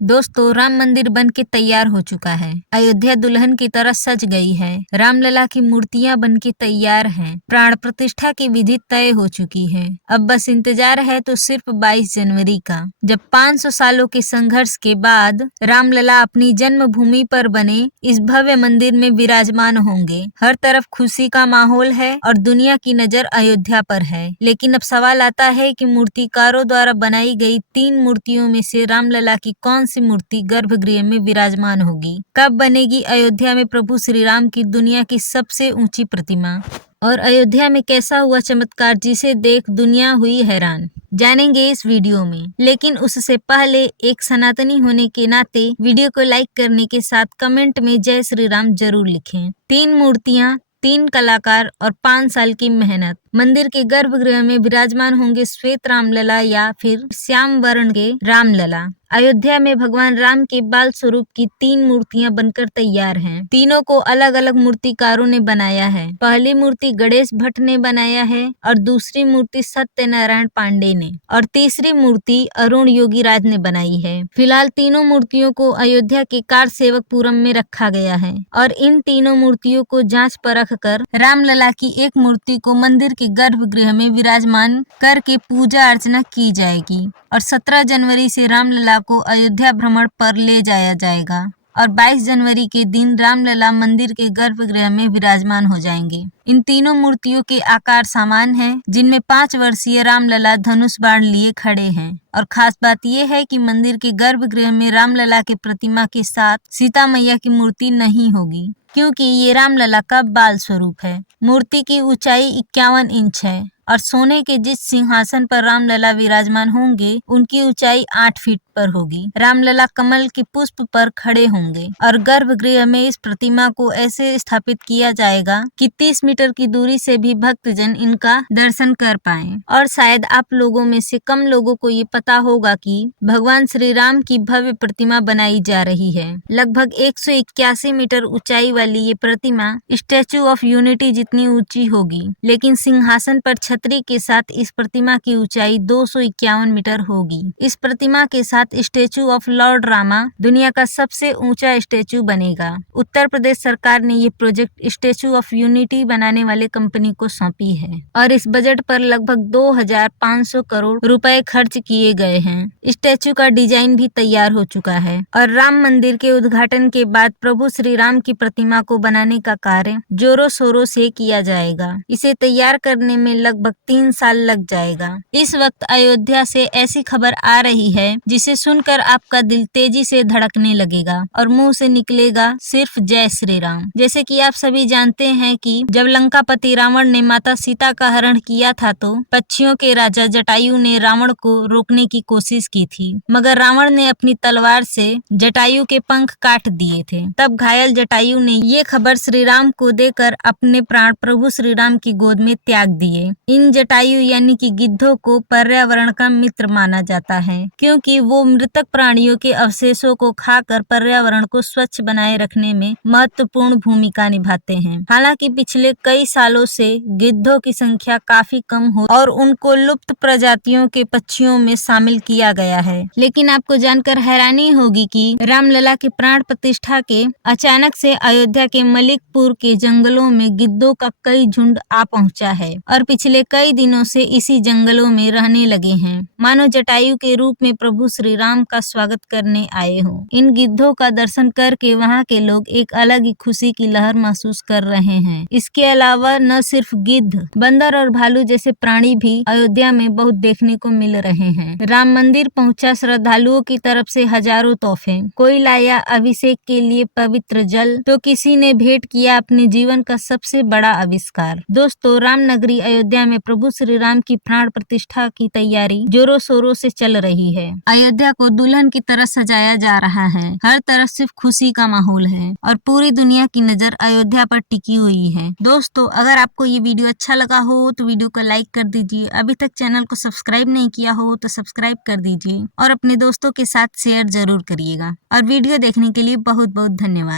दोस्तों, राम मंदिर बन के तैयार हो चुका है। अयोध्या दुल्हन की तरह सज गई है। रामलला की मूर्तियां बन के तैयार हैं। प्राण प्रतिष्ठा की विधि तय हो चुकी है। अब बस इंतजार है तो सिर्फ 22 जनवरी का, जब 500 सालों के संघर्ष के बाद रामलला अपनी जन्मभूमि पर बने इस भव्य मंदिर में विराजमान होंगे। हर तरफ खुशी का माहौल है और दुनिया की नजर अयोध्या पर है। लेकिन अब सवाल आता है कि मूर्तिकारों द्वारा बनाई गई 3 मूर्तियों में से रामलला की कौन सी मूर्ति गर्भगृह में विराजमान होगी? कब बनेगी अयोध्या में प्रभु श्री राम की दुनिया की सबसे ऊंची प्रतिमा? और अयोध्या में कैसा हुआ चमत्कार जिसे देख दुनिया हुई हैरान? जानेंगे इस वीडियो में। लेकिन उससे पहले एक सनातनी होने के नाते वीडियो को लाइक करने के साथ कमेंट में जय श्री राम जरूर लिखें। 3 मूर्तियां, 3 कलाकार और 5 साल की मेहनत। मंदिर के गर्भगृह में विराजमान होंगे श्वेत रामलला या फिर श्याम वर्ण के रामलला। अयोध्या में भगवान राम के बाल स्वरूप की 3 मूर्तियां बनकर तैयार हैं। तीनों को अलग अलग मूर्तिकारों ने बनाया है। पहली मूर्ति गणेश भट्ट ने बनाया है और दूसरी मूर्ति सत्यनारायण पांडे ने और तीसरी मूर्ति अरुण योगीराज ने बनाई है। फिलहाल तीनों मूर्तियों को अयोध्या के कार सेवकपुरम में रखा गया है और इन तीनों मूर्तियों को जांच परख कर रामलला की एक मूर्ति को मंदिर के गर्भगृह में विराजमान करके पूजा अर्चना की जाएगी और 17 जनवरी से रामलला को अयोध्या भ्रमण पर ले जाया जाएगा और 22 जनवरी के दिन रामलला मंदिर के गर्भगृह में विराजमान हो जाएंगे। इन तीनों मूर्तियों के आकार समान हैं, जिनमें 5 वर्षीय रामलला धनुष बाण लिए खड़े हैं और खास बात यह है कि मंदिर के गर्भगृह में रामलला के प्रतिमा के साथ सीता मैया की मूर्ति नहीं होगी, क्योंकि ये रामलला का बाल स्वरूप है। मूर्ति की ऊंचाई 51 इंच है और सोने के जिस सिंहासन पर रामलला विराजमान होंगे उनकी ऊंचाई 8 फीट पर होगी। रामलला कमल के पुष्प पर खड़े होंगे और गर्भगृह में इस प्रतिमा को ऐसे स्थापित किया जाएगा कि 30 मीटर की दूरी से भी भक्तजन इनका दर्शन कर पाएं। और शायद आप लोगों में से कम लोगों को ये पता होगा कि भगवान श्री राम की भव्य प्रतिमा बनाई जा रही है। लगभग 181 मीटर ऊंचाई वाली ये प्रतिमा स्टैचू ऑफ यूनिटी जितनी ऊंची होगी, लेकिन सिंहासन पर छतरी के साथ इस प्रतिमा की ऊंचाई 251 मीटर होगी। इस प्रतिमा के साथ स्टैचू ऑफ लॉर्ड रामा दुनिया का सबसे ऊंचा स्टैचू बनेगा। उत्तर प्रदेश सरकार ने ये प्रोजेक्ट स्टैचू ऑफ यूनिटी बनाने वाले कंपनी को सौंपी है और इस बजट पर लगभग 2500 करोड़ रुपए खर्च किए गए हैं। स्टैचू का डिजाइन भी तैयार हो चुका है और राम मंदिर के उद्घाटन के बाद प्रभु श्री राम की प्रतिमा को बनाने का कार्य जोरों शोरों से किया जाएगा। इसे तैयार करने में लगभग 3 साल लग जाएगा। इस वक्त अयोध्या से ऐसी खबर आ रही है जिसे सुनकर आपका दिल तेजी से धड़कने लगेगा और मुंह से निकलेगा सिर्फ जय श्री राम। जैसे कि आप सभी जानते हैं कि जब लंकापति रावण ने माता सीता का हरण किया था तो पक्षियों के राजा जटायु ने रावण को रोकने की कोशिश की थी, मगर रावण ने अपनी तलवार से जटायु के पंख काट दिए थे। तब घायल जटायु ने ये खबर श्री राम को देकर अपने प्राण प्रभु श्री राम की गोद में त्याग दिए। इन जटायु यानी कि गिद्धों को पर्यावरण का मित्र माना जाता है, क्योंकि वो मृतक प्राणियों के अवशेषों को खाकर पर्यावरण को स्वच्छ बनाए रखने में महत्वपूर्ण भूमिका निभाते हैं। हालांकि पिछले कई सालों से गिद्धों की संख्या काफी कम हो और उनको लुप्त प्रजातियों के पक्षियों में शामिल किया गया है। लेकिन आपको जानकर हैरानी होगी कि रामलला के प्राण प्रतिष्ठा के अचानक से अयोध्या के मलिकपुर के जंगलों में गिद्धों का कई झुंड आ पहुंचा है और पिछले कई दिनों से इसी जंगलों में रहने लगे हैं, मानो जटायु के रूप में प्रभु श्री राम का स्वागत करने आए हों। इन गिद्धों का दर्शन करके वहां के लोग एक अलग ही खुशी की लहर महसूस कर रहे हैं। इसके अलावा न सिर्फ गिद्ध, बंदर और भालू जैसे प्राणी भी अयोध्या में बहुत देखने को मिल रहे हैं। राम मंदिर पहुंचा श्रद्धालुओं की तरफ से हजारों तोहफे, कोई लाया अभिषेक के लिए पवित्र जल तो किसी ने भेंट किया अपने जीवन का सबसे बड़ा आविष्कार। दोस्तों, राम नगरी अयोध्या में प्रभु श्री राम की प्राण प्रतिष्ठा की तैयारी जोरों शोरों से चल रही है। अयोध्या को दुल्हन की तरह सजाया जा रहा है। हर तरफ सिर्फ खुशी का माहौल है और पूरी दुनिया की नजर अयोध्या पर टिकी हुई है। दोस्तों, अगर आपको ये वीडियो अच्छा लगा हो तो वीडियो को लाइक कर दीजिए। अभी तक चैनल को सब्सक्राइब नहीं किया हो तो सब्सक्राइब कर दीजिए और अपने दोस्तों के साथ शेयर जरूर करिएगा। और वीडियो देखने के लिए बहुत बहुत धन्यवाद।